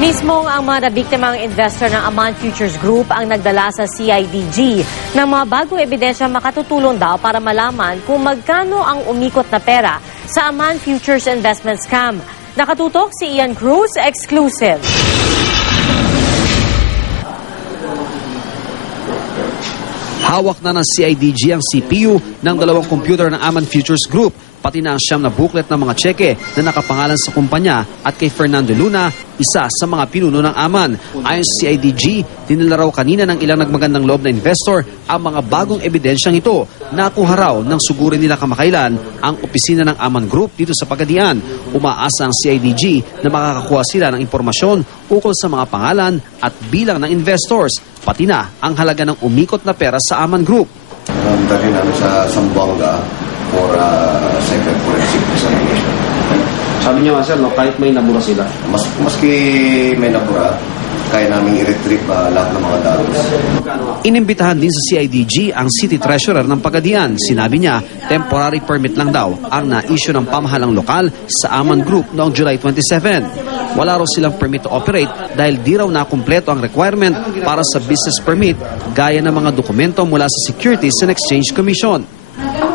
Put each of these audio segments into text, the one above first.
Mismong ang mga nabiktimang investor ng Aman Futures Group ang nagdala sa CIDG ng mga bagong ebidensya makatutulong daw para malaman kung magkano ang umikot na pera sa Aman Futures Investment Scam. Nakatutok si Ian Cruz, exclusive. Hawak na ng CIDG ang CPU ng dalawang computer ng Aman Futures Group, pati na ang siyam na booklet ng mga tseke na nakapangalan sa kumpanya at kay Fernando Luna, isa sa mga pinuno ng Aman. Ayon sa CIDG, dinala raw kanina ng ilang nagmagandang loob na investor ang mga bagong ebidensyang ito. Nakuha raw ng sugurin nila kamakailan ang opisina ng Aman Group dito sa Pagadian. Umaasa ang CIDG na makakakuha sila ng impormasyon ukol sa mga pangalan at bilang ng investors, pati na ang halaga ng umikot na pera sa Aman Group. Dali namin sa Zamboanga for second forensic examination. Sabi niya nga sir, kahit may nabura sila. Maski may nabura, kaya namin i-retrieve lahat ng mga datos. Inimbitahan din sa CIDG ang City Treasurer ng Pagadian. Sinabi niya, temporary permit lang daw ang na-issue ng pamahalang lokal sa Aman Group noong July 27. Wala raw silang permit to operate dahil di raw nakumpleto ang requirement para sa business permit gaya ng mga dokumento mula sa Securities and Exchange Commission.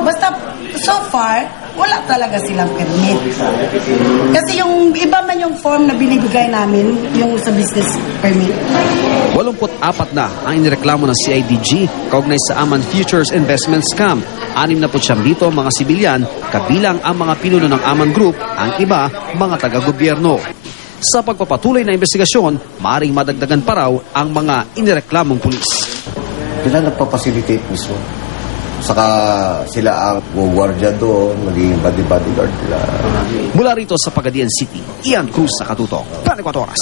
Basta so far, wala talaga silang permit. Kasi yung iba man yung form na binibigay namin, yung sa business permit. 84 na ang inireklamo ng CIDG kaugnay sa Aman Futures Investment Scam. 69 dito mga sibilyan, kabilang ang mga pinuno ng Aman Group, ang iba mga taga-gobyerno. Sa pagpapatuloy na investigasyon, maaaring madagdagan pa raw ang mga inireklamong pulis. Sila nagpa-facilitate mismo. Saka sila ang guardia doon, magiging bodyguard nila. Mula rito sa Pagadian City, Ian Cruz, Nakatutok, 24 Oras.